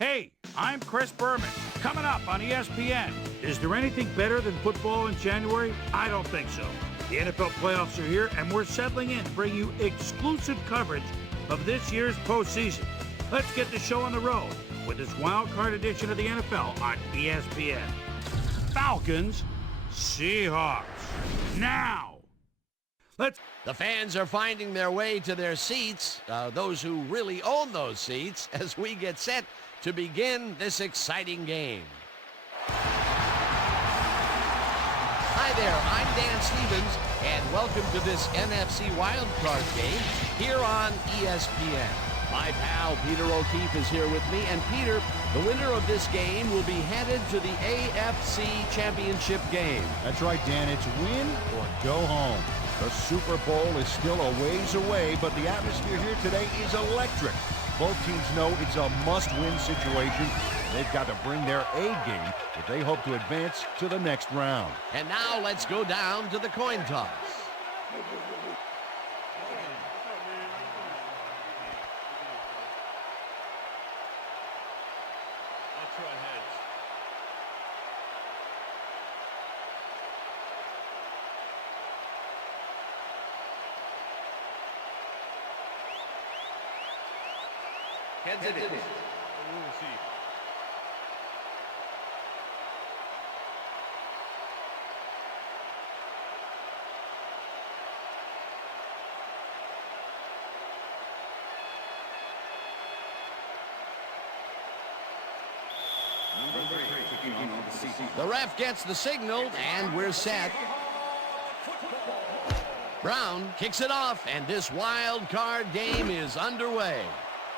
Hey, I'm Chris Berman. Coming up on ESPN. Is there anything better than football in January? I don't think so. The NFL playoffs are here, and we're settling in to bring you exclusive coverage of this year's postseason. Let's get the show on the road with this Wildcard edition of the NFL on ESPN. Falcons, Seahawks. Now, The fans are finding their way to their seats, those who really own those seats, as we get set to begin this exciting game. Hi there, I'm Dan Stevens, and welcome to this NFC Wildcard game here on ESPN. My pal Peter O'Keefe is here with me, and Peter, the winner of this game will be headed to the AFC Championship game. That's right, Dan. It's win or go home. The Super Bowl is still a ways away, but the atmosphere here today is electric. Both teams know it's a must-win situation. They've got to bring their A game if they hope to advance to the next round. And now let's go down to the coin toss. Heads it is. The ref gets the signal, and we're set. Brown kicks it off, and this wild card game is underway.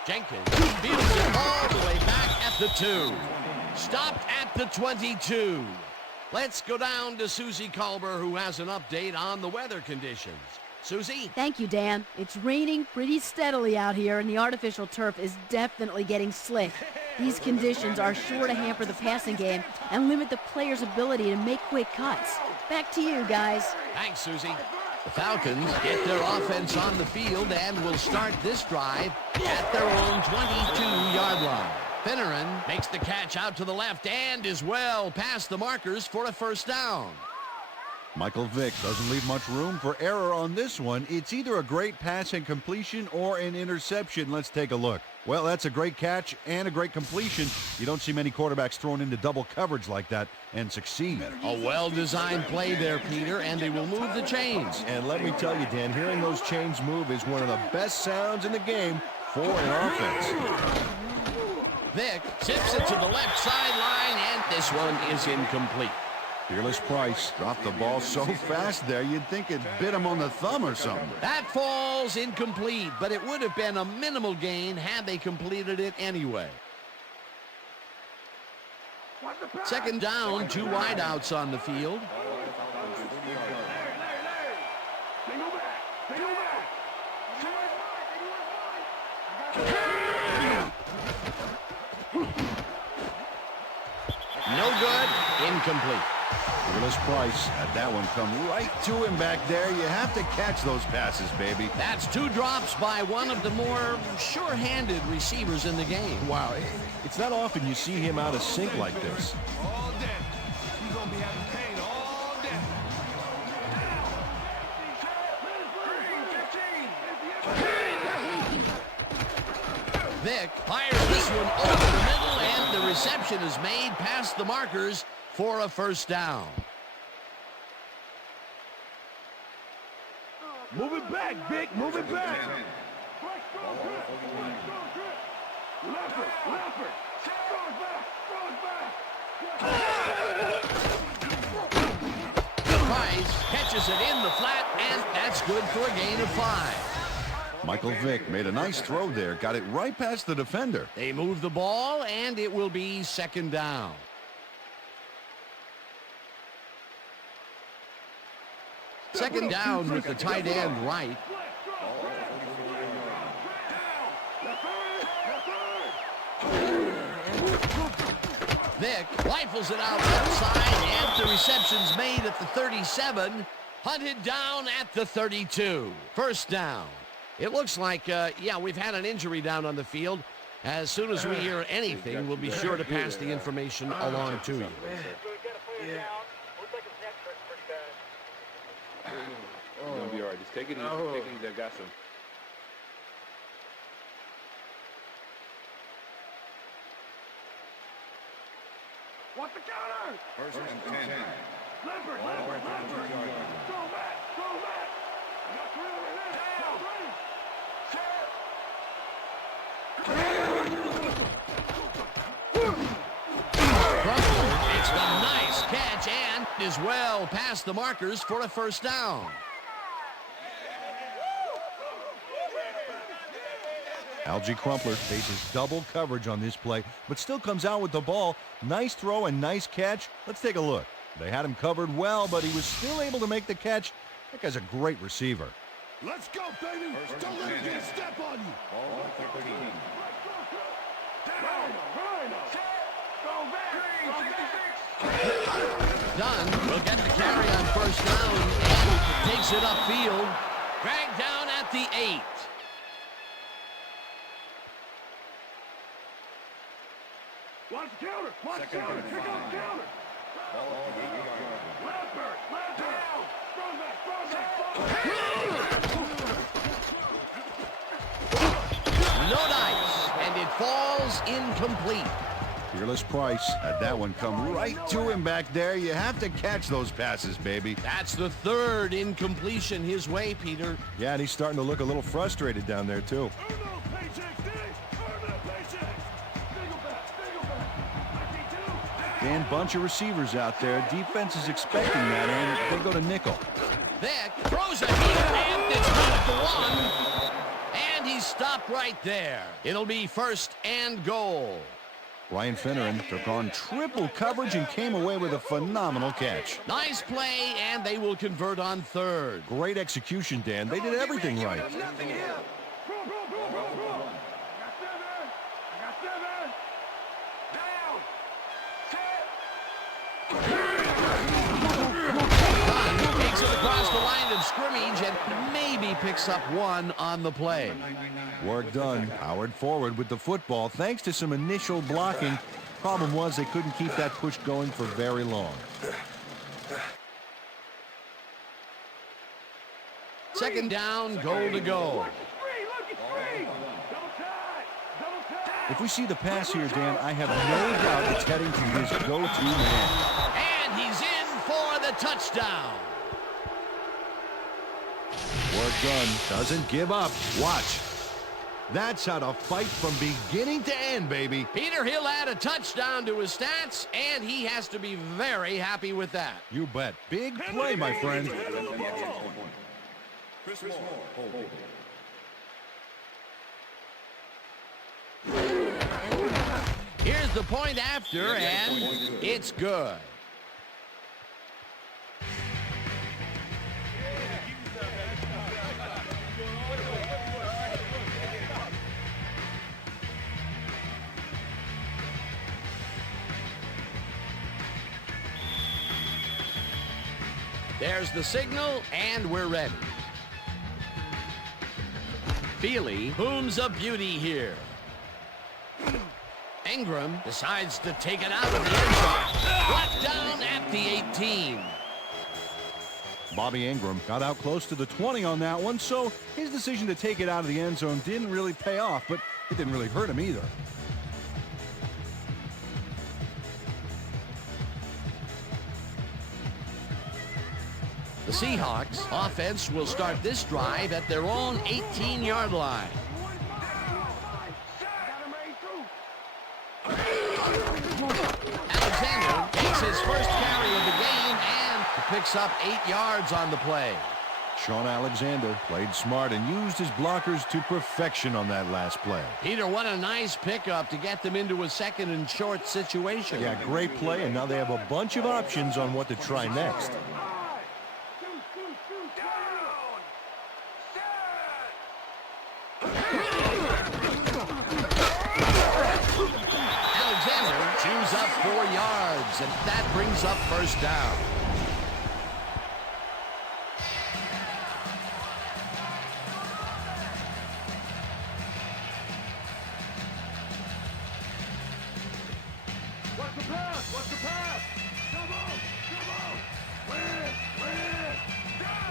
Jenkins fields it all the way back at the 2. Stopped at the 22. Let's go down to Susie Colber, who has an update on the weather conditions. Susie? Thank you, Dan. It's raining pretty steadily out here, and the artificial turf is definitely getting slick. These conditions are sure to hamper the passing game and limit the players' ability to make quick cuts. Back to you, guys. Thanks, Susie. The Falcons get their offense on the field and will start this drive at their own 22-yard line. Finneran makes the catch out to the left and is well past the markers for a first down. Michael Vick doesn't leave much room for error on this one. It's either a great pass and completion or an interception. Let's take a look. Well, that's a great catch and a great completion. You don't see many quarterbacks thrown into double coverage like that and succeed. A well-designed play there, Peter, and they will move the chains. And let me tell you, Dan, hearing those chains move is one of the best sounds in the game for an offense. Vick tips it to the left sideline, and this one is incomplete. Fearless Price dropped the ball so fast there, you'd think it bit him on the thumb or something. That falls incomplete, but it would have been a minimal gain had they completed it anyway. Second down, 2 wideouts on the field. No good, incomplete. Fearless Price had that one come right to him back there. You have to catch those passes, baby. That's 2 drops by one of the more sure-handed receivers in the game. Wow, it's not often you see him out of sync like this. All day. He's going to be having pain all day. Vick fires this one over the middle, and the reception is made past the markers for a first down. Move it back, Vic. Move it back. Price catches it in the flat, and that's good for a gain of 5. Michael Vick made a nice throw there. Got it right past the defender. They move the ball, and it will be second down. Second down with the tight end right. Vick rifles it out left side, and the reception's made at the 37, hunted down at the 32. First down. It looks like, yeah, we've had an injury down on the field, As soon as we hear anything, we'll be sure to pass the information along to you. You're gonna be all right. Just take it easy. Take it easy. I got some. What the counter? First and 10. Leopard. Go back. I got 3 over there. Down. Crumpler makes a nice catch and is well past the markers for a first down. Algie Crumpler faces double coverage on this play, but still comes out with the ball. Nice throw and nice catch. Let's take a look. They had him covered well, but he was still able to make the catch. That guy's a great receiver. Let's go, baby. Don't let him get a step on you. Ball 13. Down. Go back. Dunn will get the carry on first down and takes it upfield. Dragged down at the 8. Watch the counter. Watch the counter. Here comes the counter. Leopard. Down. No dice, and it falls incomplete. Fearless Price had that one come right to him back there. You have to catch those passes, baby. That's the 3rd incompletion his way, Peter. Yeah, and he's starting to look a little frustrated down there, too. Dan, bunch of receivers out there. Defense is expecting that, and they go to nickel. Vick throws a heat, and it's good for 1. And he's stopped right there. It'll be 1st and goal. Ryan Finneran took on triple coverage and came away with a phenomenal catch. Nice play, and they will convert on 3rd. Great execution, Dan. They did everything right. Takes it across the line of scrimmage and maybe picks up 1 on the play. Work done. Powered forward with the football thanks to some initial blocking. Problem was they couldn't keep that push going for very long. 2nd down, goal to go. If we see the pass here, Dan, I have no doubt it's heading to his go-to man. And he's in for the touchdown. Work done. Doesn't give up. Watch. That's how to fight from beginning to end, baby. Peter, he'll add a touchdown to his stats, and he has to be very happy with that. You bet. Big play, my friend. Chris Moore. Here's the point after, and it's good. There's the signal, and we're ready. Feely booms a beauty here. Ingram decides to take it out of the end zone. Brought down at the 18. Bobby Ingram got out close to the 20 on that one, so his decision to take it out of the end zone didn't really pay off, but it didn't really hurt him either. The Seahawks offense will start this drive at their own 18-yard line. Alexander takes his first carry of the game and picks up 8 yards on the play. Sean Alexander played smart and used his blockers to perfection on that last play. Peter, what a nice pickup to get them into a 2nd and short situation. Yeah, great play, and now they have a bunch of options on what to try next. Alexander chews up 4 yards, and that brings up first down. the pass? What's the pass? Come on! Come on! Win! Win!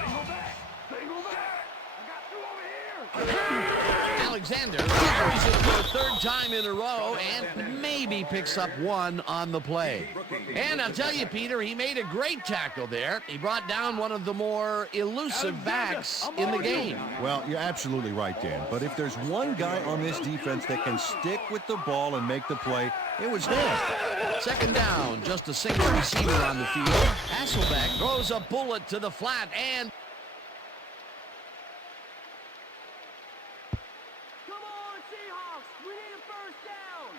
Single back! Single back! I got two over here! Alexander carries it for a third time in a row and maybe picks up one on the play. And I'll tell you, Peter, he made a great tackle there. He brought down one of the more elusive backs in the game. Well, you're absolutely right, Dan. But if there's one guy on this defense that can stick with the ball and make the play, it was him. Second down, just a single receiver on the field. Hasselbeck throws a bullet to the flat and... Come on, Seahawks! We need a first down!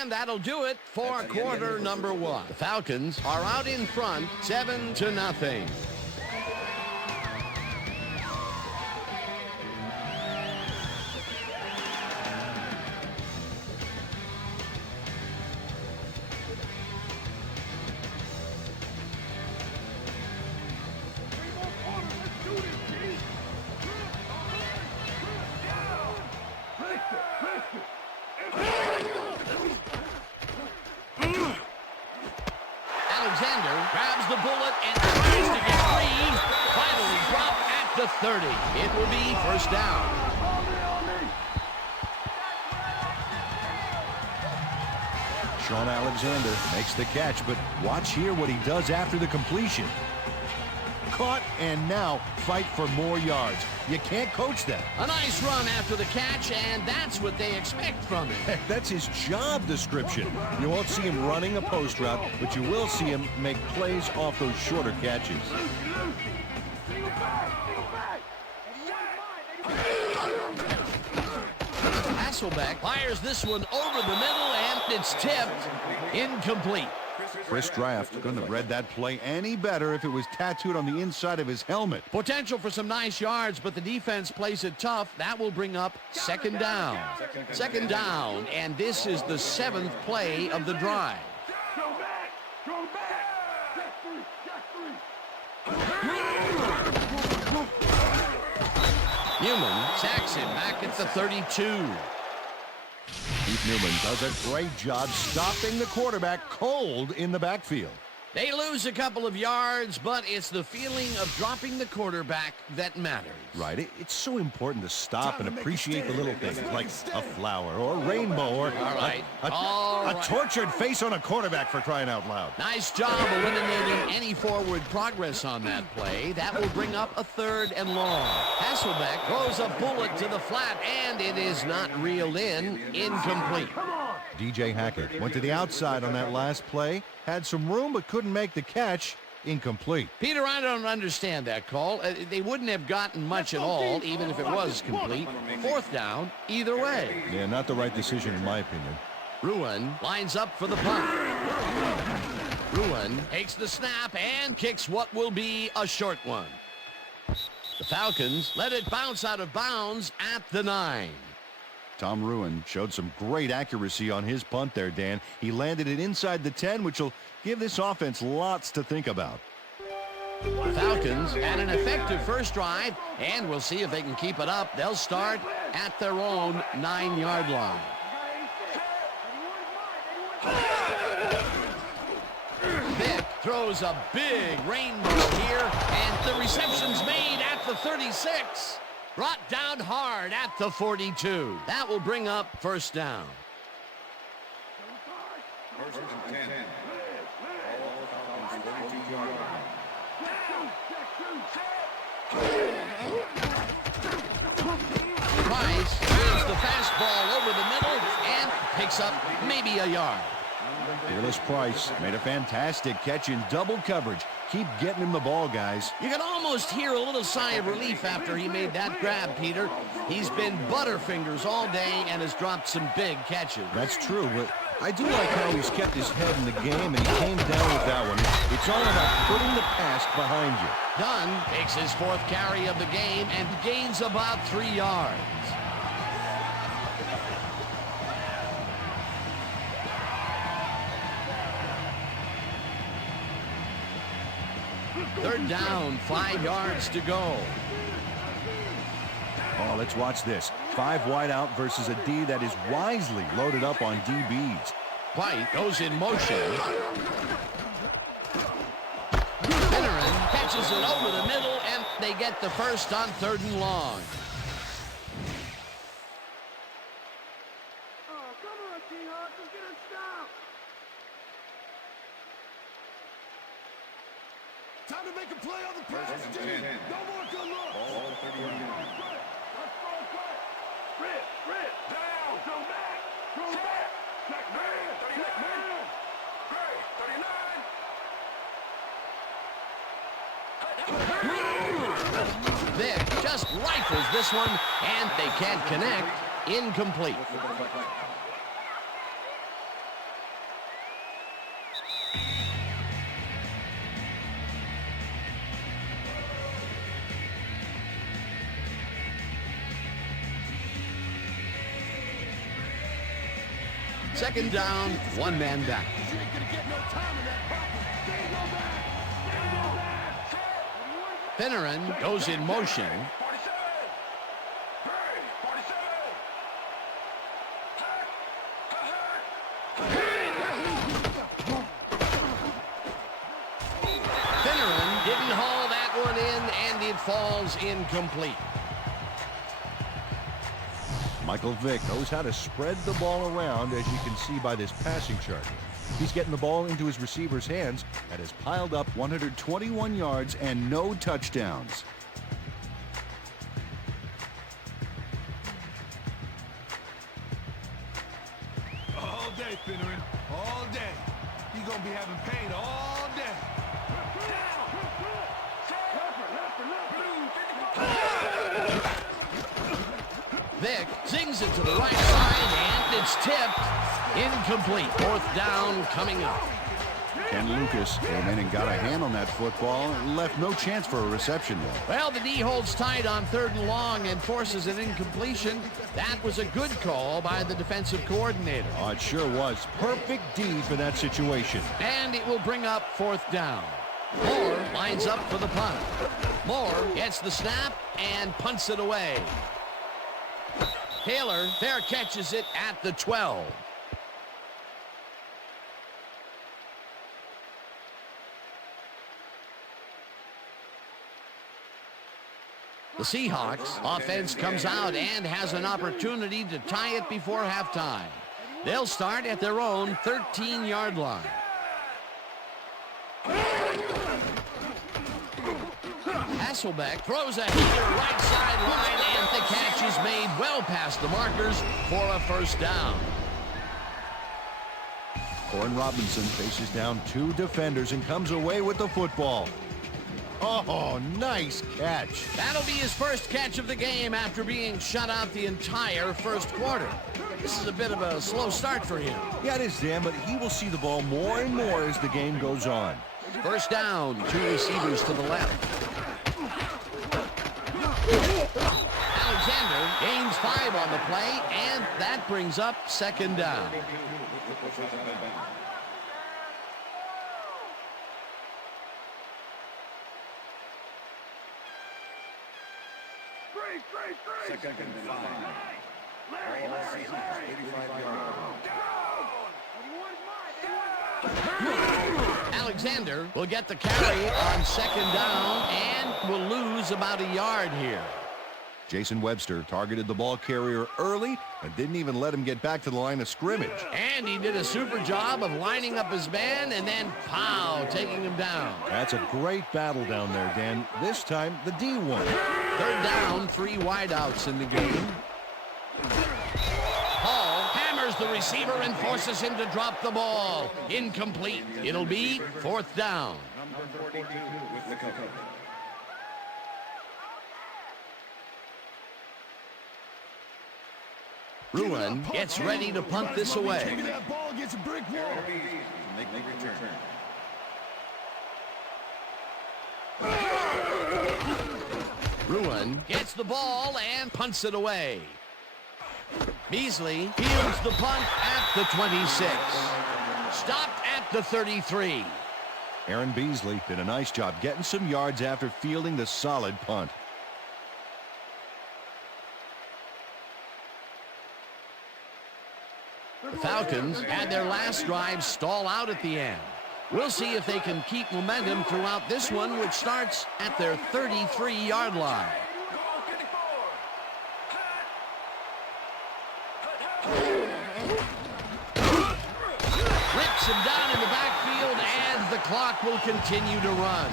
And that'll do it for quarter number one. The Falcons are out in front, 7-0. Alexander grabs the bullet and tries to get free. Finally dropped at the 30. It will be first down. Sean Alexander makes the catch, but watch here what he does after the completion. Caught and now fight for more yards. You can't coach that. A nice run after the catch, and that's what they expect from him. Heck, that's his job description. You won't see him running a post route, but you will see him make plays off those shorter catches. Hasselbeck fires this one over the middle, and it's tipped. Incomplete. Chris Draft couldn't have read that play any better if it was tattooed on the inside of his helmet. Potential for some nice yards, but the defense plays it tough. That will bring up second down. Second down, and this is the 7th play of the drive. Go back! Go back! Check three! Newman sacks him back at the 32. Keith Newman does a great job stopping the quarterback cold in the backfield. They lose a couple of yards, but it's the feeling of dropping the quarterback that matters. Right. It's so important to stop and appreciate the little things like a flower or a rainbow or a tortured face on a quarterback, for crying out loud. Nice job eliminating any forward progress on that play. That will bring up a 3rd and long. Hasselbeck throws a bullet to the flat, and it is not reeled in. Incomplete. DJ Hackett went to the outside on that last play, had some room but couldn't make the catch. Incomplete. Peter, I don't understand that call. They wouldn't have gotten much at all, even if it was complete. 4th down, either way. Yeah, not the right decision in my opinion. Ruin lines up for the punt. Ruin takes the snap and kicks what will be a short one. The Falcons let it bounce out of bounds at the 9. Tom Ruin showed some great accuracy on his punt there, Dan. He landed it inside the 10, which will give this offense lots to think about. The Falcons had an effective first drive, and we'll see if they can keep it up. They'll start at their own 9-yard line. Vick throws a big rainbow here, and the reception's made at the 36. Brought down hard at the 42. That will bring up first down. First and 10. Price throws the fastball over the middle and picks up maybe a yard. Fearless Price made a fantastic catch in double coverage. Keep getting him the ball, guys. You can almost hear a little sigh of relief after he made that grab, Peter. He's been butterfingers all day and has dropped some big catches. That's true, but I do like how he's kept his head in the game, and he came down with that one. It's all about putting the past behind you. Dunn takes his 4th carry of the game and gains about 3 yards. Third down, 5 yards to go. Oh, let's watch this. 5 wide out versus a D that is wisely loaded up on DBs. White goes in motion. Finneran catches it over the middle, and they get the first on 3rd and long. Oh, come on, Seahawks. Let's get a stop. Time to make a play on the pass. No more good looks. All 30 yards. Let's go quick. Rip. Down. Go back. Check man. 39. Hey, 39. Vic just rifles this one, and they can't connect. Incomplete. Second down, 1 man back. You ain't gonna get no time in that pocket. Finneran goes in motion. 47. Hey, 47. Finneran didn't haul that one in, and it falls incomplete. Michael Vick knows how to spread the ball around, as you can see by this passing chart. He's getting the ball into his receiver's hands and has piled up 121 yards and no touchdowns. All day, Finneran. All day. He's gonna be having pain all day. Vic zings it to the right side, and it's tipped. Incomplete. 4th down coming up. Ken Lucas came in and got a hand on that football and left no chance for a reception there. Well, the D holds tight on 3rd and long and forces an incompletion. That was a good call by the defensive coordinator. Oh, it sure was. Perfect D for that situation. And it will bring up 4th down. Moore lines up for the punt. Moore gets the snap and punts it away. Taylor fair catches it at the 12. The Seahawks offense comes out and has an opportunity to tie it before halftime. They'll start at their own 13-yard line. Hasselbeck throws a heater right sideline, and the catch is made well past the markers for a 1st down. Corin Robinson faces down 2 defenders and comes away with the football. Oh, nice catch. That'll be his first catch of the game after being shut out the entire 1st quarter. This is a bit of a slow start for him. Yeah, it is, Dan, but he will see the ball more and more as the game goes on. 1st down, 2 receivers to the left. Alexander gains 5 on the play, and that brings up 2nd down. Second and 5. Larry. Alexander will get the carry on 2nd down and will lose about a yard here. Jason Webster targeted the ball carrier early and didn't even let him get back to the line of scrimmage. And he did a super job of lining up his man and then, pow, taking him down. That's a great battle down there, Dan. This time, the D won. 3rd down, 3 wideouts in the game. Hall hammers the receiver and forces him to drop the ball. Incomplete. It'll be 4th down. Number 42 with the cover. Ruin gets ready to punt this away. Taking that ball against a brick wall. Make the return. Ruin gets the ball and punts it away. Beasley fields the punt at the 26. Stopped at the 33. Aaron Beasley did a nice job getting some yards after fielding the solid punt. The Falcons had their last drive stall out at the end. We'll see if they can keep momentum throughout this one, which starts at their 33-yard line. Rips him down in the backfield, and the clock will continue to run.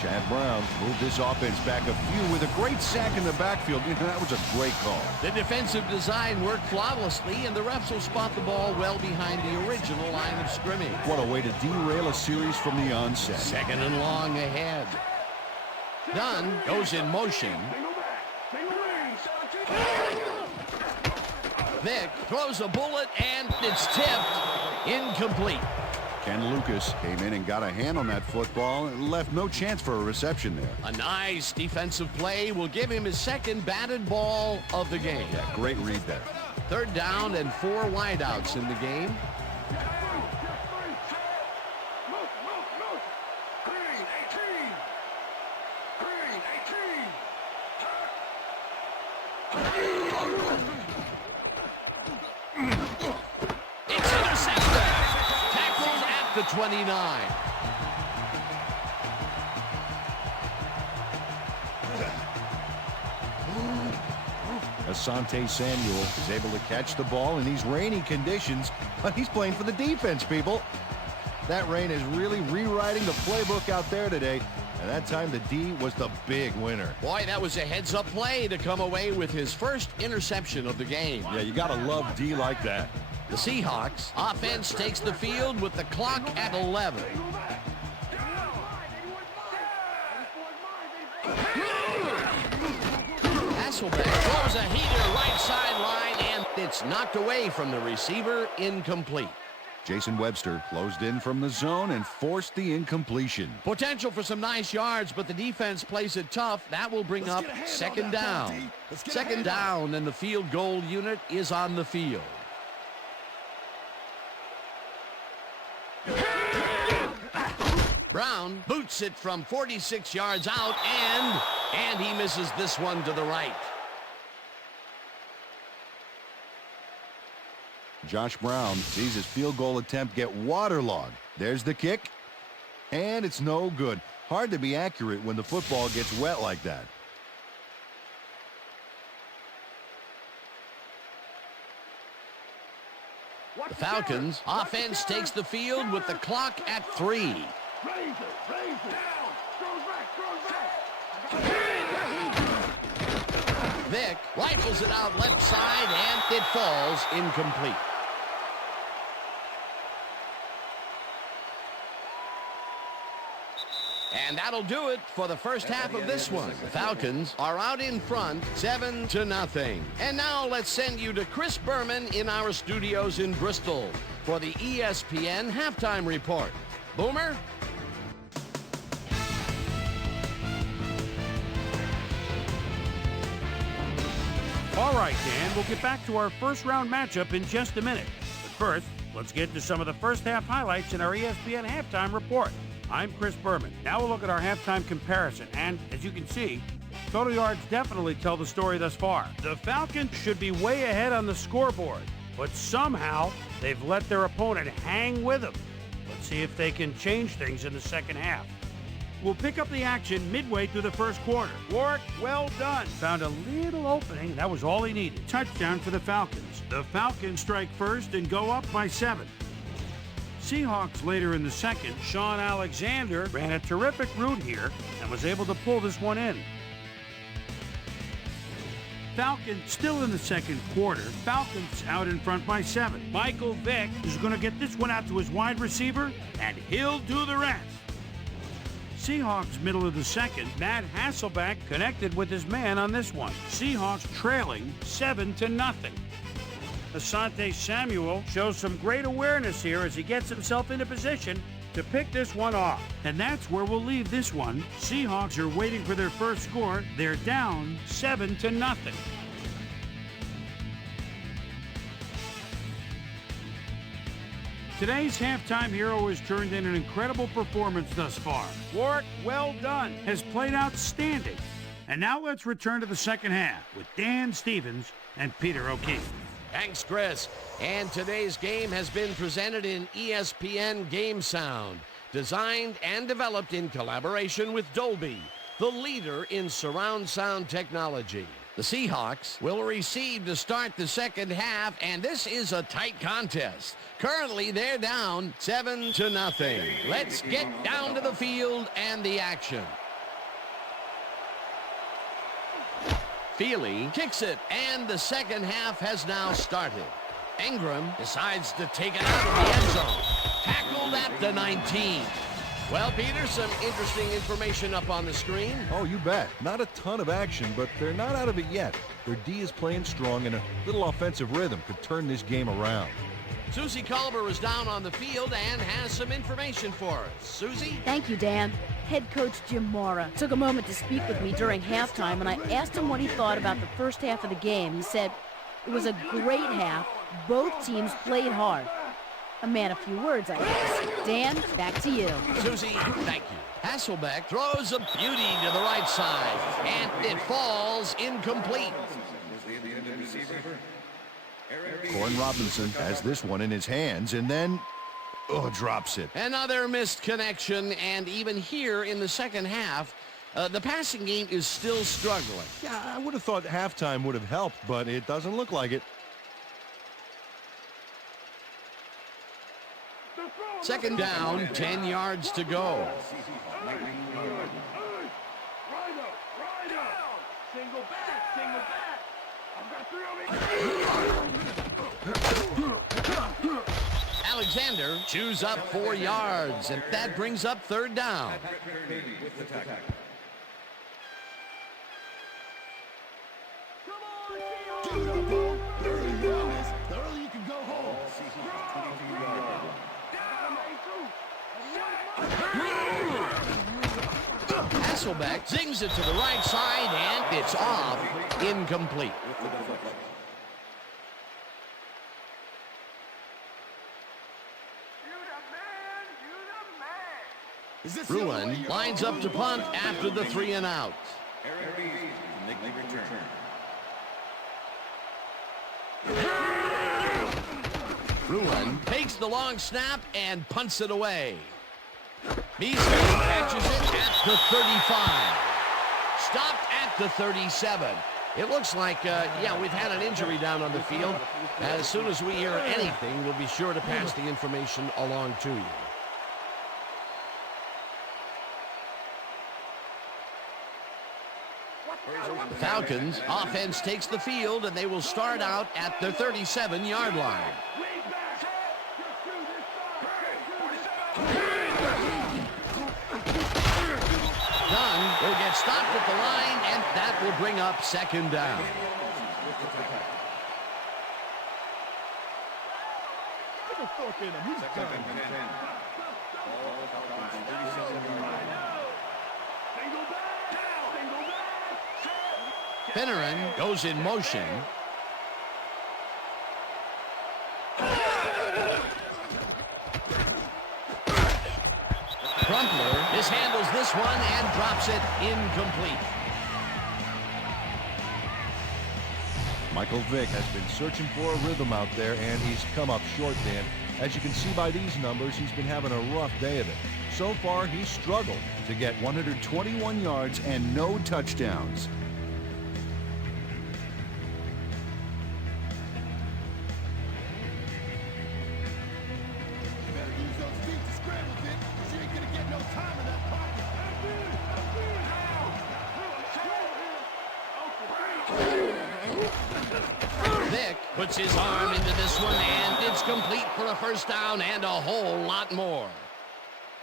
Chad Brown moved this offense back a few with a great sack in the backfield. That was a great call. The defensive design worked flawlessly, and the refs will spot the ball well behind the original line of scrimmage. What a way to derail a series from the onset. Second and long ahead. Dunn goes in motion. Vick throws a bullet, and it's tipped. Incomplete. Ken Lucas came in and got a hand on that football and left no chance for a reception there. A nice defensive play will give him his second batted ball of the game. Yeah, great read there. Third down and 4 wideouts in the game. It's intercepted. Tackled at the 29. Asante Samuel is able to catch the ball in these rainy conditions, but he's playing for the defense, people. That rain is really rewriting the playbook out there today, and that time the D was the big winner. Boy, that was a heads-up play to come away with his first interception of the game. Yeah, you gotta love D like that. The Seahawks offense takes the field with the clock at 11. Hasselbeck throws a heater right sideline, and it's knocked away from the receiver, incomplete. Jason Webster closed in from the zone and forced the incompletion. Potential for some nice yards, but the defense plays it tough. That will bring up second down. Second down, and the field goal unit is on the field. Brown boots it from 46 yards out, and he misses this one to the right. Josh Brown sees his field goal attempt get waterlogged. There's the kick, and it's no good. Hard to be accurate when the football gets wet like that. The Falcons offense takes the field with the clock at 3. Vick rifles it out left side, and it falls incomplete. And that'll do it for the first half of this one. The Falcons are out in front, 7-0. And now let's send you to Chris Berman in our studios in Bristol for the ESPN Halftime Report. Boomer? All right, Dan, we'll get back to our first-round matchup in just a minute. But first, let's get to some of the first-half highlights in our ESPN Halftime Report. I'm Chris Berman. Now we'll look at our halftime comparison, and as you can see, total yards definitely tell the story thus far. The Falcons should be way ahead on the scoreboard, but somehow they've let their opponent hang with them. Let's see if they can change things in the second half. We'll pick up the action midway through the first quarter. Work well done. Found a little opening. That was all he needed. Touchdown for the Falcons. The Falcons strike first and go up by 7. Seahawks later in the second. Sean Alexander ran a terrific route here and was able to pull this one in. Falcons still in the second quarter. Falcons out in front by 7. Michael Vick is going to get this one out to his wide receiver, and he'll do the rest. Seahawks middle of the second. Matt Hasselbeck connected with his man on this one. Seahawks trailing 7-0. Asante Samuel shows some great awareness here as he gets himself into position to pick this one off. And that's where we'll leave this one. Seahawks are waiting for their first score. They're down 7-0. Today's halftime hero has turned in an incredible performance thus far. Work well done has played outstanding. And now let's return to the second half with Dan Stevens and Peter O'Keefe. Thanks, Chris. And today's game has been presented in ESPN Game Sound, designed and developed in collaboration with Dolby, the leader in surround sound technology. The Seahawks will receive to start the second half, and this is a tight contest. Currently, they're down 7-0. Let's get down to the field and the action. Feely kicks it, and the second half has now started. Ingram decides to take it out of the end zone. Tackled at the 19. Well, Peter, some interesting information up on the screen. Oh, you bet. Not a ton of action, but they're not out of it yet. Their D is playing strong, and a little offensive rhythm could turn this game around. Susie Culber is down on the field and has some information for us. Susie? Thank you, Dan. Head coach Jim Mora took a moment to speak with me during halftime, and I asked him what he thought about the first half of the game. He said, "It was a great half. Both teams played hard." A man of few words, I guess. Dan, back to you. Susie, thank you. Hasselbeck throws a beauty to the right side, and it falls incomplete. Corin Robinson has this one in his hands and then drops it. Another missed connection, and even here in the second half, the passing game is still struggling. Yeah, I would have thought halftime would have helped, but it doesn't look like it. Second down, 10 yards to go. Single back. I've got 3 on me. Alexander chews up 4 yards, and that brings up third down. Hasselbeck zings it to the right side, and it's off, incomplete. Bruin lines up to punt after the 3 and out. Bruin takes the long snap and punts it away. Beasley catches it at the 35. Stopped at the 37. It looks like, we've had an injury down on the field. As soon as we hear anything, we'll be sure to pass the information along to you. The Falcons offense takes the field, and they will start out at their 37-yard line. Dunn will get stopped at the line, and that will bring up second down. Finneran goes in motion. Crumpler mishandles this one and drops it incomplete. Michael Vick has been searching for a rhythm out there, and he's come up short, Dan. As you can see by these numbers, he's been having a rough day of it. So far, he's struggled to get 121 yards and no touchdowns. Vick puts his arm into this one, and it's complete for a first down and a whole lot more.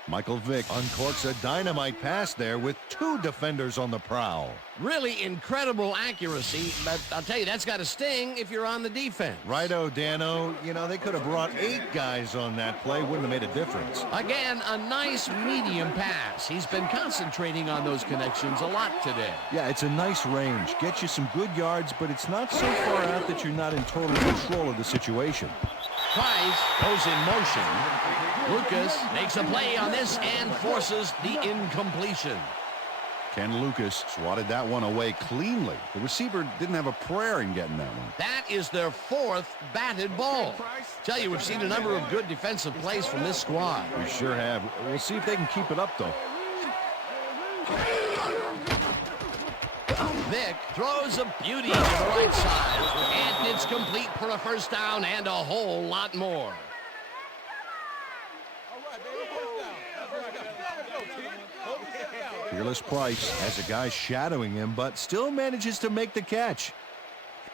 Michael Vick uncorks a dynamite pass there with 2 defenders on the prowl. Really incredible accuracy, but I'll tell you, that's got to sting if you're on the defense. Righto, Dano. You know, they could have brought 8 guys on that play. Wouldn't have made a difference. Again, a nice medium pass. He's been concentrating on those connections a lot today. Yeah, it's a nice range. Gets you some good yards, but it's not so far out that you're not in total control of the situation. Price goes in motion. Lucas makes a play on this and forces the incompletion. Ken Lucas swatted that one away cleanly. The receiver didn't have a prayer in getting that one. That is their 4th batted ball. Tell you, we've seen a number of good defensive plays from this squad. We sure have. We'll see if they can keep it up, though. Vick throws a beauty to the right side, and it's complete for a first down and a whole lot more. Fearless Price has a guy shadowing him, but still manages to make the catch.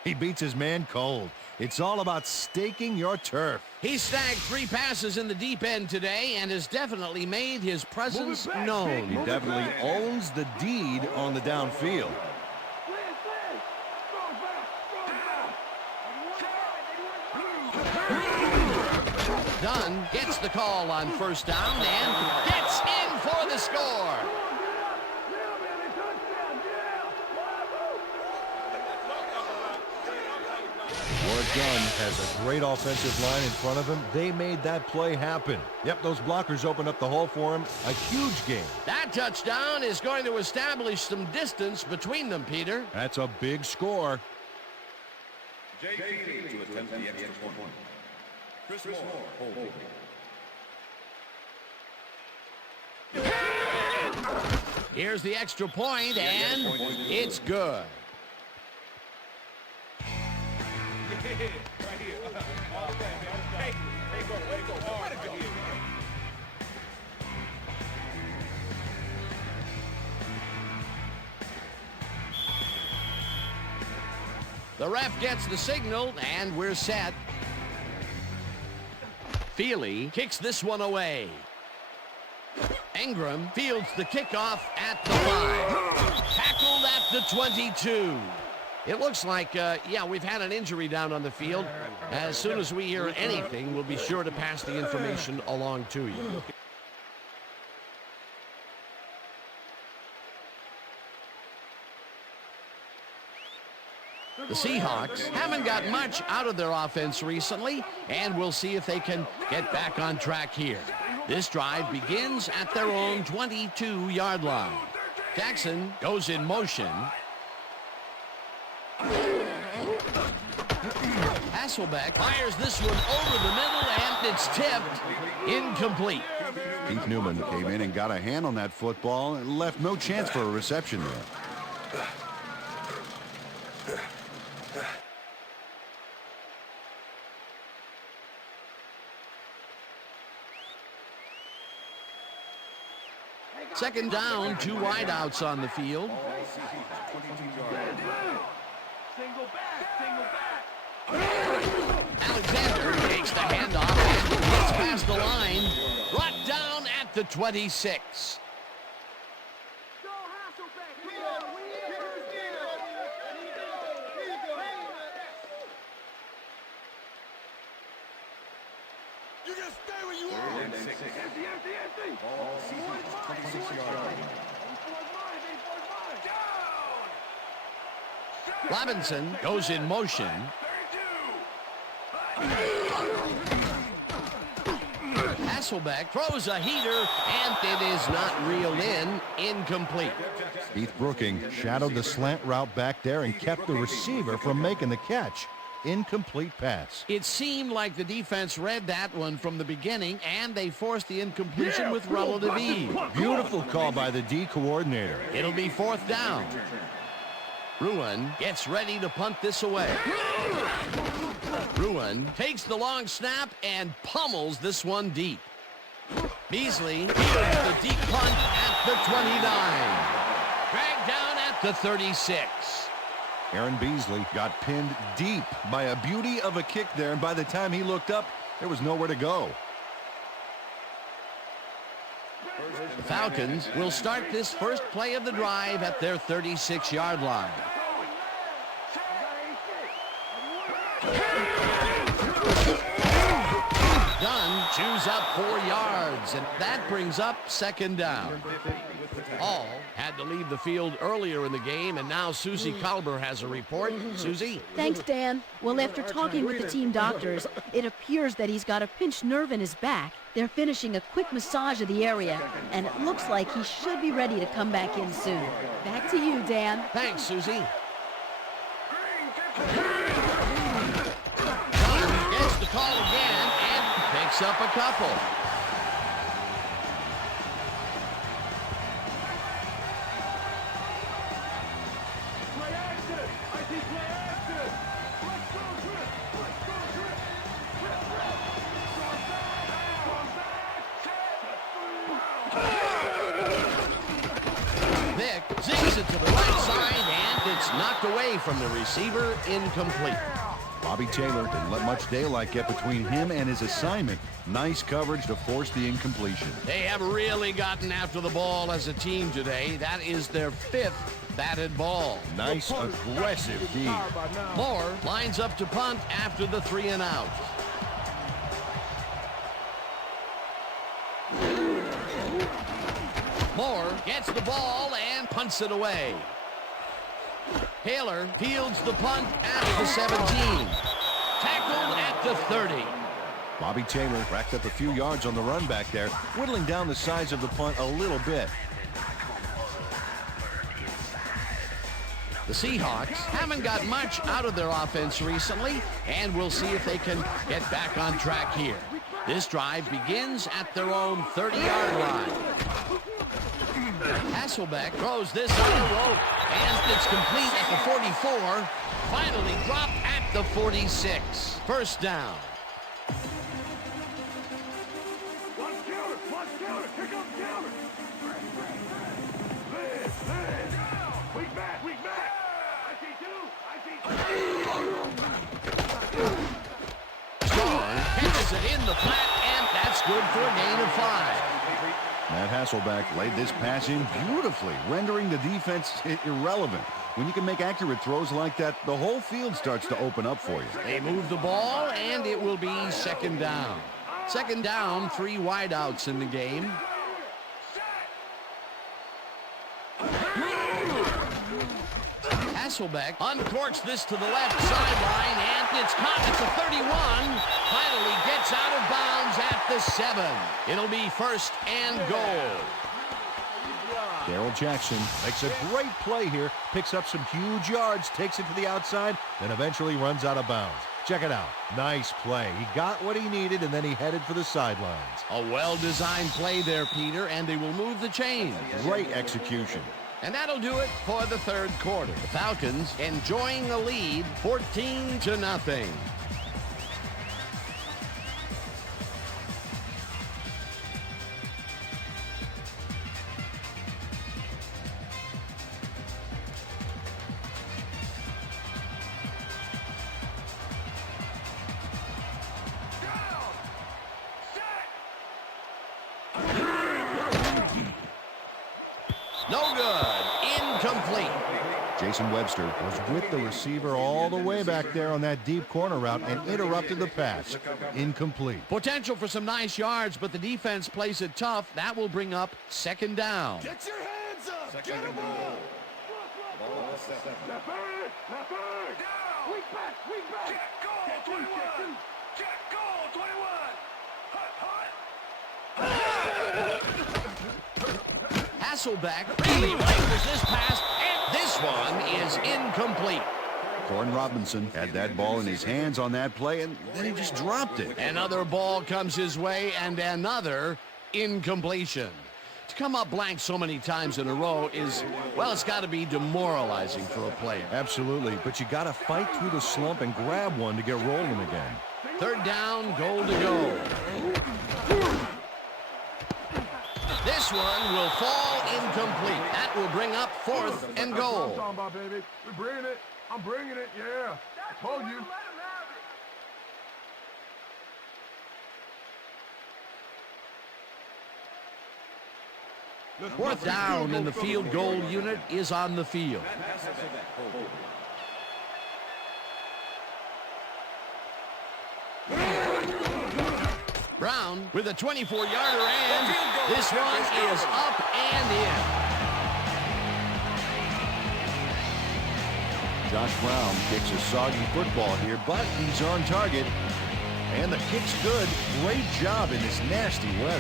He beats his man cold. It's all about staking your turf. He snagged 3 passes in the deep end today and has definitely made his presence known. He definitely owns the deed on the downfield. Dunn gets the call on first down and gets in for the score. Dunn has a great offensive line in front of him. They made that play happen. Yep, those blockers opened up the hole for him. A huge game. That touchdown is going to establish some distance between them, Peter. That's a big score. JT to attempt the extra point. Chris Moore, Here's the extra point, and it's good. The ref gets the signal, and we're set. Feely kicks this one away. Ingram fields the kickoff at the 5. Tackled at the 22. It looks like, we've had an injury down on the field. As soon as we hear anything, we'll be sure to pass the information along to you. The Seahawks haven't got much out of their offense recently, and we'll see if they can get back on track here. This drive begins at their own 22-yard line. Jackson goes in motion. Hasselbeck fires this one over the middle, and it's tipped incomplete. Keith Newman came in and got a hand on that football and left no chance for a reception there. Second down, 2 wideouts on the field. Single back. Alexander takes the handoff and gets past the line. Brought down at the 26. Go Hasselbeck. Come on. We need a first down. You can stay where you are. Empty. All Seahawks 26 yards. Robinson goes in motion. Hasselbeck throws a heater, and it is not reeled in. Incomplete. Keith Brooking shadowed the slant route back there and kept the receiver from making the catch. Incomplete pass. It seemed like the defense read that one from the beginning, and they forced the incompletion with relative ease. Beautiful call by the D coordinator. It'll be 4th down. Ruin gets ready to punt this away. Ruin takes the long snap and pummels this one deep. Beasley fields the deep punt at the 29. Dragged down at the 36. Aaron Beasley got pinned deep by a beauty of a kick there, and by the time he looked up, there was nowhere to go. The Falcons will start this first play of the drive at their 36-yard line. Dunn chews up 4 yards, and that brings up second down. Hall had to leave the field earlier in the game, and now Susie Kalber has a report. Susie? Thanks, Dan. Well, after talking with the team doctors, it appears that he's got a pinched nerve in his back. They're finishing a quick massage of the area, and it looks like he should be ready to come back in soon. Back to you, Dan. Thanks, Susie. Gets the call again and picks up a couple. Zigs it to the right side, and it's knocked away from the receiver, incomplete. Bobby Taylor didn't let much daylight get between him and his assignment. Nice coverage to force the incompletion. They have really gotten after the ball as a team today. That is their 5th batted ball. Nice, aggressive D. Moore lines up to punt after the 3 and out. Moore gets the ball and punts it away. Taylor fields the punt at the 17. Tackled at the 30. Bobby Taylor racked up a few yards on the run back there, whittling down the size of the punt a little bit. The Seahawks haven't got much out of their offense recently, and we'll see if they can get back on track here. This drive begins at their own 30-yard line. Hasselbeck throws this on the rope, and it's complete at the 44. Finally dropped at the 46. First down. Watch counter, pick up counter. Weak back. Strong catches it in the flat, and that's good for a gain of 5. Matt Hasselbeck laid this pass in beautifully, rendering the defense irrelevant. When you can make accurate throws like that, the whole field starts to open up for you. They move the ball, and it will be second down. Second down, 3 wideouts in the game. Hasselbeck uncorks this to the left sideline, and it's caught at the 31. Finally gets out of bounds at the 7. It'll be first and goal. Darrell Jackson makes a great play here, picks up some huge yards, takes it to the outside, then eventually runs out of bounds. Check it out. Nice play. He got what he needed, and then he headed for the sidelines. A well-designed play there, Peter, and they will move the chains. Great execution. And that'll do it for the third quarter. The Falcons enjoying a lead, 14-0. No good. Incomplete. Jason Webster was with the receiver all the way back there on that deep corner route and interrupted the pass. Incomplete. Potential for some nice yards, but the defense plays it tough. That will bring up second down. Get your hands up. Get them all. Left bird. Weak back. Check goal, 21. Check goal, 21. Hasselbeck really rifles this pass, and this one is incomplete. Corn Robinson had that ball in his hands on that play, and then he just dropped it. Another ball comes his way, and another incompletion. To come up blank so many times in a row is, well, it's got to be demoralizing for a player. Absolutely, but you got to fight through the slump and grab one to get rolling again. Third down, goal to go. This one will fall incomplete. That will bring up fourth and goal. That's what I'm talking about, baby. We're bringing it. I'm bringing it. Yeah. I told you. Fourth down, and the field goal unit is on the field. Brown with a 24-yarder, and this one is up and in. Josh Brown kicks a soggy football here, but he's on target. And the kick's good. Great job in this nasty weather.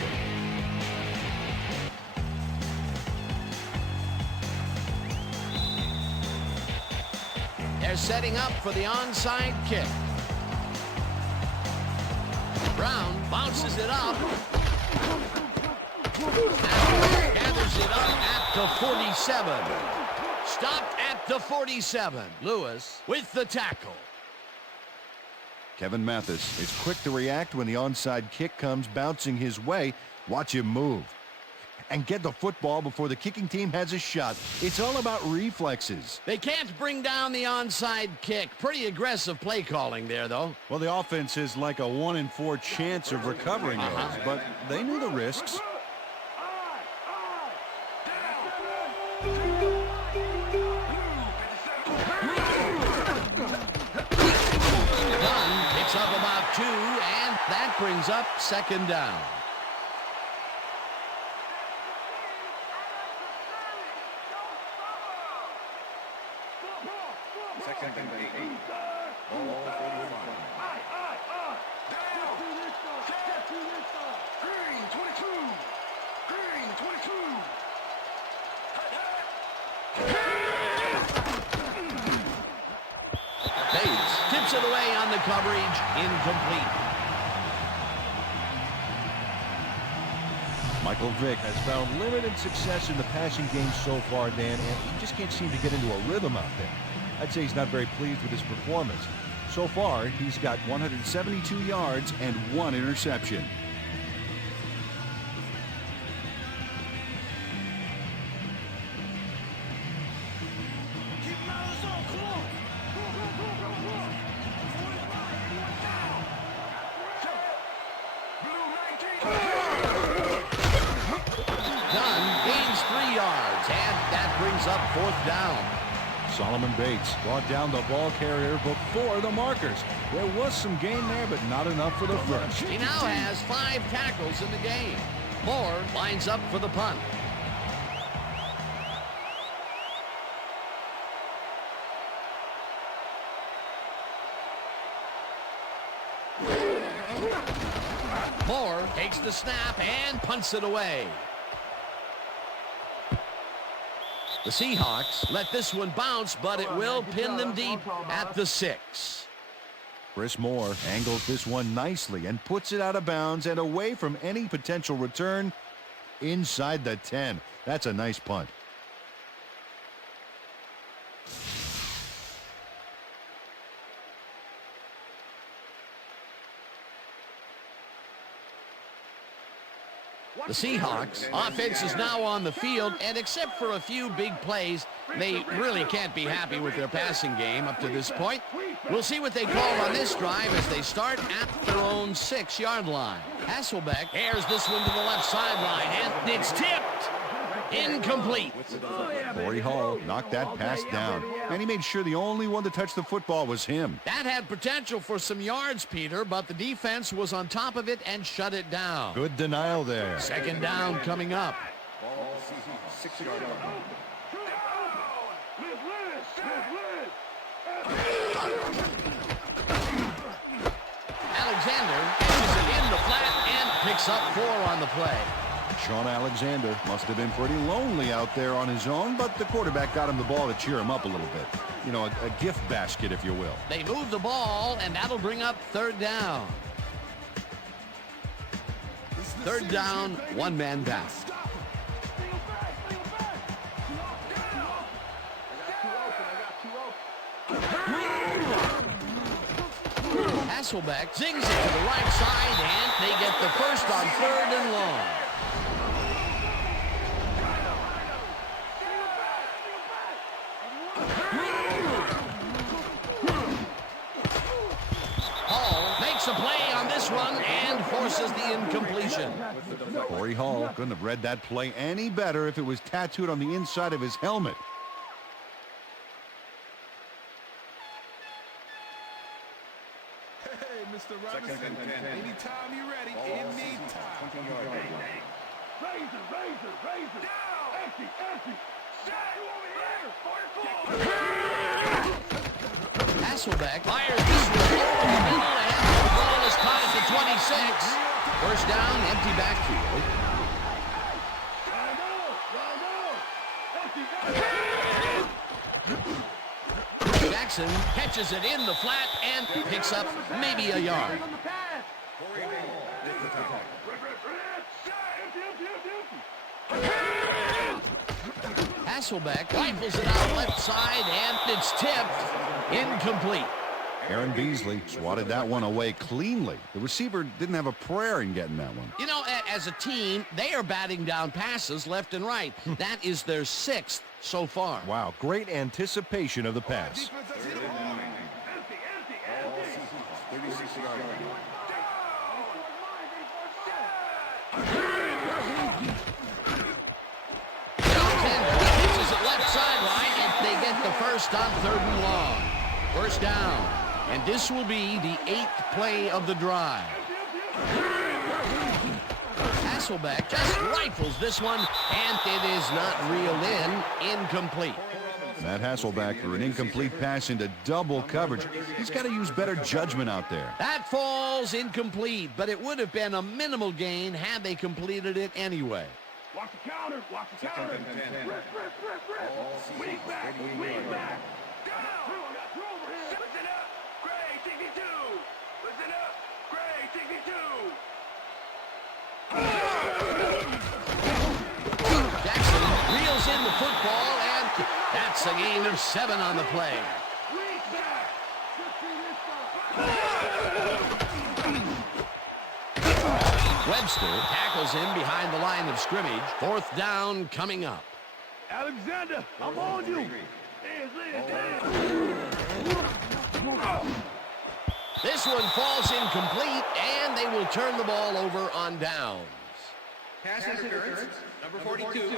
They're setting up for the onside kick. Brown bounces it up. Gathers it up at the 47. Stopped at the 47. Lewis with the tackle. Kevin Mathis is quick to react when the onside kick comes bouncing his way. Watch him move and get the football before the kicking team has a shot. It's all about reflexes. They can't bring down the onside kick. Pretty aggressive play calling there, though. Well, the offense is like a 1 in 4 chance of recovering those, but they knew the risks. Dunn picks up about 2, and that brings up second down. Second and 8. Ball 41. Green 22. Green 22. Bates tips it away on the coverage, incomplete. Michael Vick has found limited success in the passing game so far, Dan, and he just can't seem to get into a rhythm out there. I'd say he's not very pleased with his performance. So far, he's got 172 yards and 1 interception. Up 4th down. Solomon Bates brought down the ball carrier before the markers. There was some gain there, but not enough for the first. He now has 5 tackles in the game. Moore lines up for the punt. Moore takes the snap and punts it away. The Seahawks let this one bounce, but it will pin them deep at the 6. Chris Moore angles this one nicely and puts it out of bounds and away from any potential return inside the 10. That's a nice punt. The Seahawks offense is now on the field, and except for a few big plays, they really can't be happy with their passing game up to this point. We'll see what they call on this drive as they start at their own 6-yard line. Hasselbeck airs this one to the left sideline, and it's tipped. Incomplete. Corey Hall knocked that pass down, and he made sure the only one to touch the football was him. That had potential for some yards, Peter, but the defense was on top of it and shut it down. Good denial there. Second down coming up. Ball 6-yard line. Alexander catches it in the flat and picks up 4 on the play. Sean Alexander must have been pretty lonely out there on his own, but the quarterback got him the ball to cheer him up a little bit. You know, a gift basket, if you will. They move the ball, and that'll bring up 3rd down. 3rd down, 1 man down. Hasselbeck zings it to the right side, and they get the first on 3rd and long. Hall makes a play on this one and forces the incompletion. Corey Hall couldn't have read that play any better if it was tattooed on the inside of his helmet. Hey, Mr. Robinson. Anytime you're ready, anytime. Razor. Empty. Hasselbeck fires this one over the middle, and the ball is caught at the 26. First down, empty backfield. Jackson catches it in the flat and picks up maybe a yard. Hasselbeck rifles it out left side, and it's tipped. Incomplete. Aaron Beasley swatted that one away cleanly. The receiver didn't have a prayer in getting that one. You know, as a team, they are batting down passes left and right. That is their 6th so far. Wow, great anticipation of the pass. Left sideline, and they get the first on 3rd and long. First down, and this will be the 8th play of the drive. Hasselbeck just rifles this one, and it is not reeled in. Incomplete. That Hasselbeck threw an incomplete pass into double coverage. He's got to use better judgment out there. That falls incomplete, but it would have been a minimal gain had they completed it anyway. Watch the counter. Rip. Wing back. Listen up. Gray, 62. Listen up. Gray, 62. Jackson reels in the football, and that's a gain of 7 on the play. Wing back. Webster tackles him behind the line of scrimmage. 4th down coming up. Alexander, I'm on you. This one falls incomplete, and they will turn the ball over on downs. Pass interference, number 42.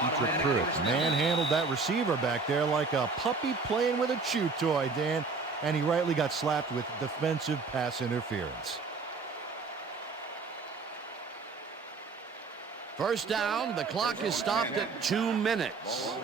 Dietrich Pruitt manhandled that receiver back there like a puppy playing with a chew toy, Dan. And he rightly got slapped with defensive pass interference. First down, the clock is stopped at 2 minutes.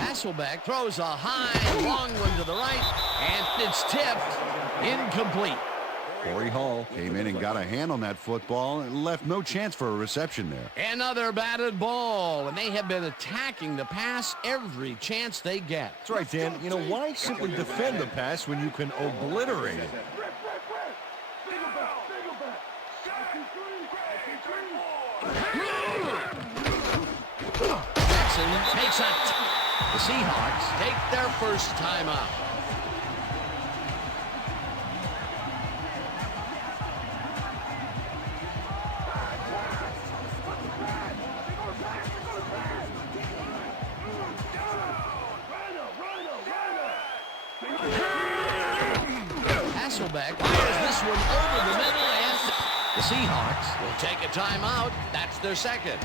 Hasselbeck throws a high, long one to the right, and it's tipped. Incomplete. Corey Hall came in and got a hand on that football and left no chance for a reception there. Another batted ball, and they have been attacking the pass every chance they get. That's right, Dan. You know, why simply defend the pass when you can obliterate it? Jackson takes it. The Seahawks take their first timeout. Hasselbeck fires this one over the middle, and the Seahawks will take a timeout. That's their 2nd.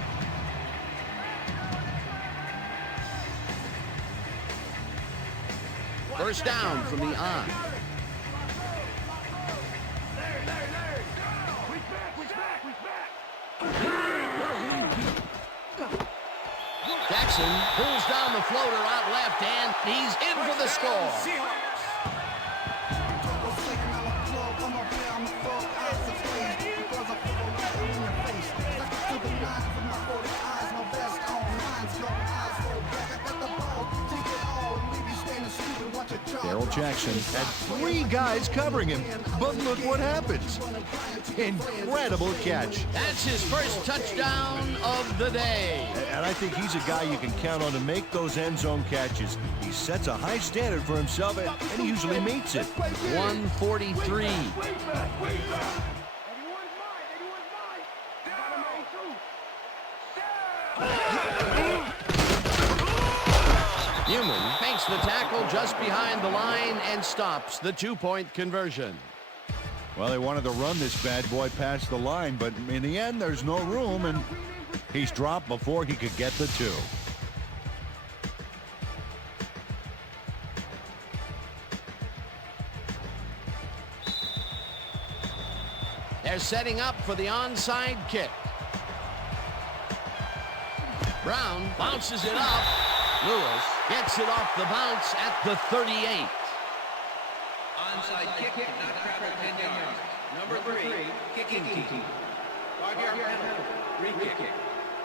First down from the on. Jackson pulls down the floater out left, and he's in for the score. Darrell Jackson had 3 guys covering him, but look what happens. Incredible catch. That's his first touchdown of the day. And I think he's a guy you can count on to make those end zone catches. He sets a high standard for himself, and he usually meets it. 143. Newman makes the tackle just behind the line and stops the 2-point conversion. Well, they wanted to run this bad boy past the line, but in the end, there's no room, and he's dropped before he could get the 2. They're setting up for the onside kick. Brown bounces it up. Lewis gets it off the bounce at the 38. Onside kick, not travel 10 yards. Number 3, kicking team. 5-yard penalty, free kick.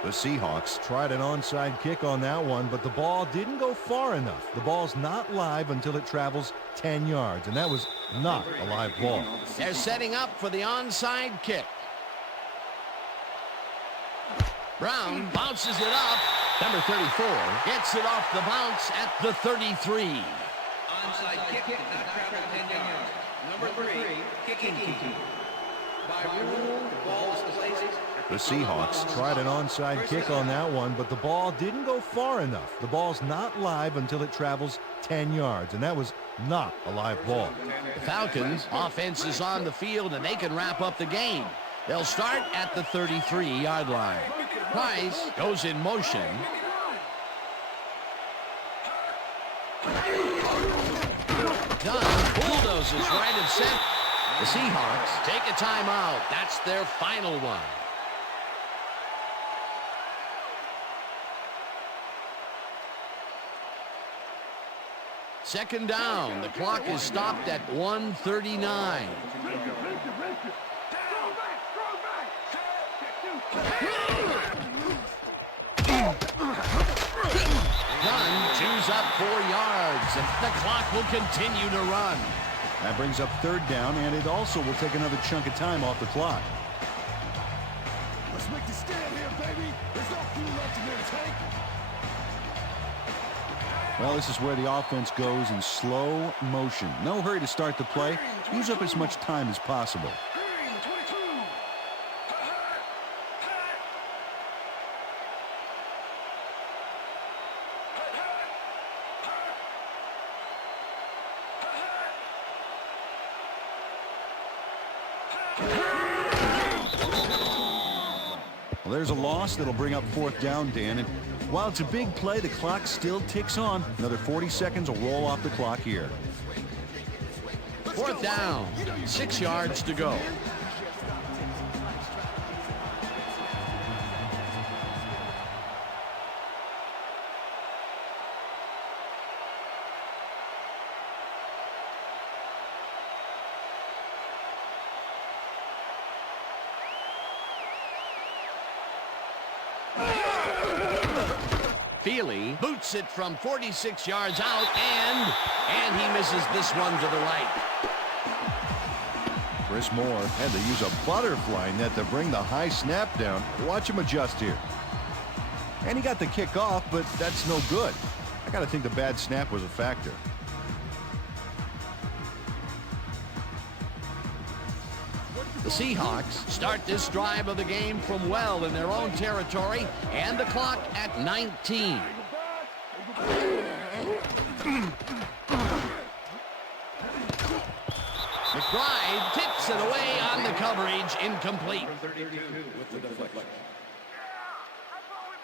The Seahawks tried an onside kick on that one, but the ball didn't go far enough. The ball's not live until it travels 10 yards, and that was not a live ball. They're setting up for the onside kick. Brown bounces it up. Number 34 gets it off the bounce at the 33. Onside kick, not travel 10 yards. Number 3, kicking team. By rule, the ball is placed. The Seahawks tried an onside kick on that one, but the ball didn't go far enough. The ball's not live until it travels 10 yards, and that was not a live ball. The Falcons offense is on the field, and they can wrap up the game. They'll start at the 33-yard line. Price goes in motion. Dunn bulldozes right of center. The Seahawks take a timeout. That's their final one. Second down. The clock is stopped at 1:39. Dunn chews up 4 yards, and the clock will continue to run. That brings up 3rd down, and it also will take another chunk of time off the clock. Let's make the stand here, baby. There's no fuel left in their tank. Well, this is where the offense goes in slow motion. No hurry to start the play. Use up as much time as possible. Well, there's a loss that'll bring up 4th down, Dan. And while it's a big play, the clock still ticks on. Another 40 seconds will roll off the clock here. 4th down, 6 yards to go. Feely boots it from 46 yards out, and he misses this one to the right. Chris Moore had to use a butterfly net to bring the high snap down. Watch him adjust here. And he got the kick off, but that's no good. I got to think the bad snap was a factor. The Seahawks start this drive of the game from well in their own territory, and the clock at 19. McBride tips it away on the coverage, incomplete. That's what we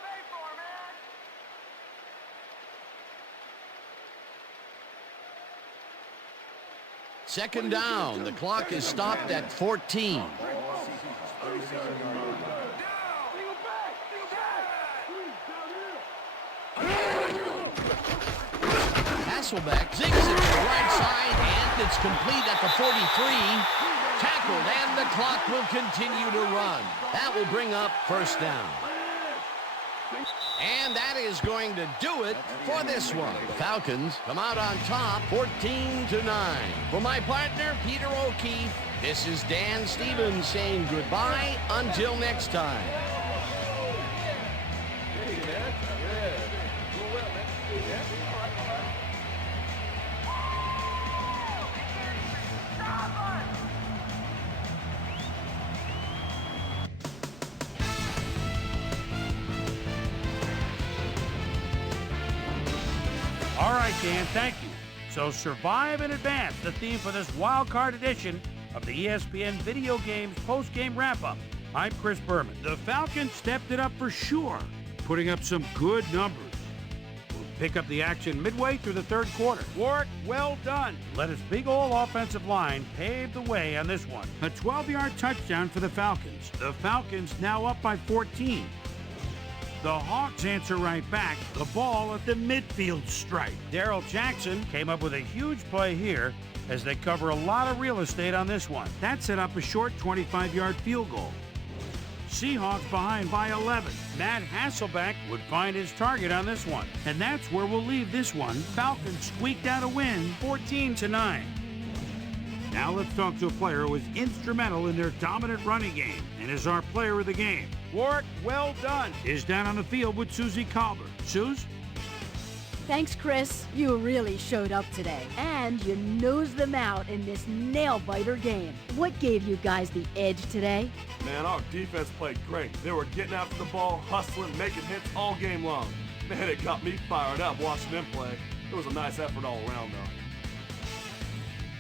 pay for, man. Second down. The clock is stopped at 14. Hasselbeck zigs it to the right side, and it's complete at the 43. Tackled, and the clock will continue to run. That will bring up 1st down. And that is going to do it for this one. The Falcons come out on top 14-9. For my partner, Peter O'Keefe, this is Dan Stevens saying goodbye until next time. All right, Dan, thank you. So survive and advance, the theme for this wild card edition of the ESPN Video Games post-game wrap-up. I'm Chris Berman. The Falcons stepped it up for sure, putting up some good numbers. We'll pick up the action midway through the third quarter. Work well done. Let his big old offensive line pave the way on this one. A 12-yard touchdown for the Falcons. The Falcons now up by 14. The Hawks answer right back, the ball at the midfield stripe. Darrell Jackson came up with a huge play here as they cover a lot of real estate on this one. That set up a short 25-yard field goal. Seahawks behind by 11. Matt Hasselbeck would find his target on this one. And that's where we'll leave this one. Falcons squeaked out a win, 14-9. Now let's talk to a player who was instrumental in their dominant running game and is our player of the game. Work well done is down on the field with Susie Colbert. Suze? Thanks, Chris. You really showed up today. And you nosed them out in this nail-biter game. What gave you guys the edge today? Man, our defense played great. They were getting after the ball, hustling, making hits all game long. Man, it got me fired up watching them play. It was a nice effort all around, though.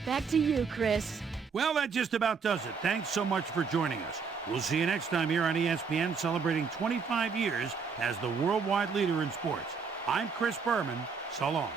Back to you, Chris. Well, that just about does it. Thanks so much for joining us. We'll see you next time here on ESPN, celebrating 25 years as the worldwide leader in sports. I'm Chris Berman. So long.